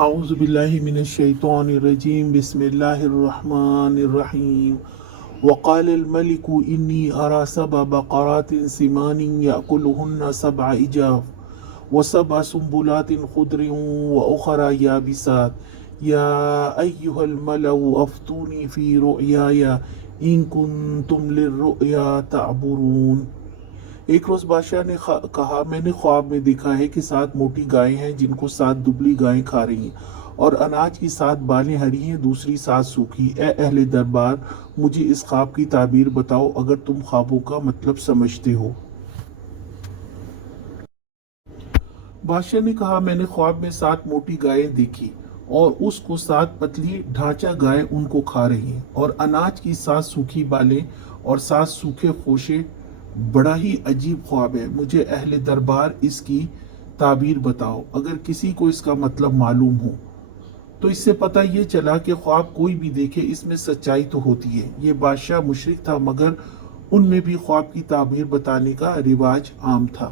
اعوذ باللہ من الشیطان الرجیم بسم اللہ الرحمن الرحیم وقال الملك انی ارى سبع بقرات سمان یأکلہن سبع عجاف وسبع سنبلات خضر واخرى یابسات یا ایہا الملأ افتونی فی رؤیای ان کنتم للرؤیا تعبرون۔ ایک روز بادشاہ نے کہا، میں نے خواب میں دیکھا ہے کہ 7 موٹی گائیں ہیں جن کو 7 دبلی گائیں کھا رہی ہیں، اور اناج کی 7 بالیں ہری ہیں، دوسری 7 سوکھی۔ اے اہل دربار، مجھے اس خواب کی تعبیر بتاؤ اگر تم خوابوں کا مطلب سمجھتے ہو۔ بادشاہ نے کہا، میں نے خواب میں 7 موٹی گائیں دیکھی اور اس کو 7 پتلی ڈھانچہ گائیں ان کو کھا رہی ہیں، اور اناج کی 7 سوکھی بالیں اور 7 سوکھے خوشے۔ بڑا ہی عجیب خواب ہے، مجھے اہل دربار اس کی تعبیر بتاؤ اگر کسی کو اس کا مطلب معلوم ہو۔ تو اس سے پتہ یہ چلا کہ خواب کوئی بھی دیکھے اس میں سچائی تو ہوتی ہے۔ یہ بادشاہ مشرک تھا، مگر ان میں بھی خواب کی تعبیر بتانے کا رواج عام تھا۔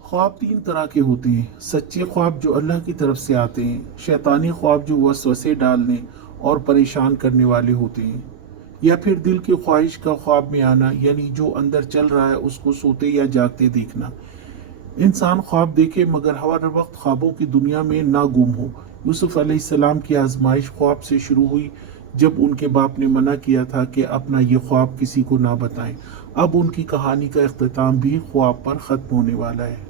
خواب 3 طرح کے ہوتے ہیں: سچے خواب جو اللہ کی طرف سے آتے ہیں، شیطانی خواب جو وسوسے ڈالنے اور پریشان کرنے والے ہوتے ہیں، یا پھر دل کی خواہش کا خواب میں آنا، یعنی جو اندر چل رہا ہے اس کو سوتے یا جاگتے دیکھنا۔ انسان خواب دیکھے مگر ہر وقت خوابوں کی دنیا میں نہ گم ہو۔ یوسف علیہ السلام کی آزمائش خواب سے شروع ہوئی، جب ان کے باپ نے منع کیا تھا کہ اپنا یہ خواب کسی کو نہ بتائیں۔ اب ان کی کہانی کا اختتام بھی خواب پر ختم ہونے والا ہے۔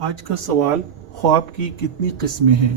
آج کا سوال: خواب کی کتنی قسمیں ہیں؟